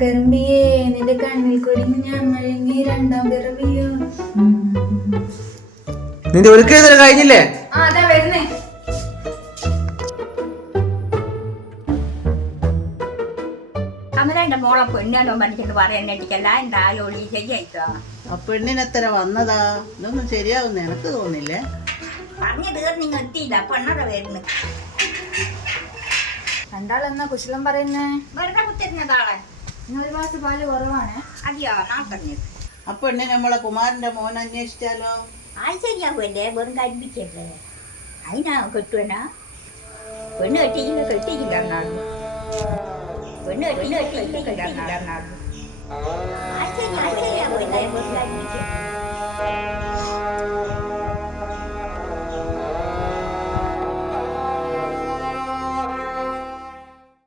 കറുമ്പിയേ നിന്റെ കണ്ണിൽ കൊടിഞ്ഞ് ഞാൻ മഴങ്ങി രണ്ടാം പിറവിയോ. നിന്റെ ഒരിക്കലും കഴിഞ്ഞില്ലേ? അതാ വരുന്നേ. അമ്മേന്റെ മോളെ പെണ്ണാണോ മനുഷ്യന് പറയാനിട്ടിക്കല്ല എന്റെ ആലോളി ശരിയായിട്ടോ. ആ പെണ്ണിനെത്ര വന്നതാ? ഇതൊന്നും ശരിയാവുന്ന എനിക്ക് തോന്നില്ലേ. പറഞ്ഞു തീർന്നിങ്ങ എത്തിയില്ല. പെണ്ണത വരുന്നു. രണ്ടാളെന്നാ കുശലം പറയുന്നേ? വെറുതെ കുത്തിരുന്നതാളെ. ഇന്ന് ഒരു ഗ്ലാസ് പാല് കുറവാണ്. അതെയോ? നാട്ടഞ്ഞത് ആ പെണ്ണിനെ നമ്മളെ കുമാരന്റെ മോൻ അന്വേഷിച്ചാലോ? അത് ശരിയാകുമല്ലേ? വെറും കരിപ്പിക്കല്ലേ. അതിനാ കെട്ടുവനാ? പെണ്ണ് കെട്ടിയില്ല കെട്ടിയില്ല എന്നാണ്. പെണ്ണ് കെട്ടിയില്ല കെട്ടിയില്ല എന്നാണ്. അത് ശരിയാകുമല്ലേ? വെറും കരിപ്പിക്ക.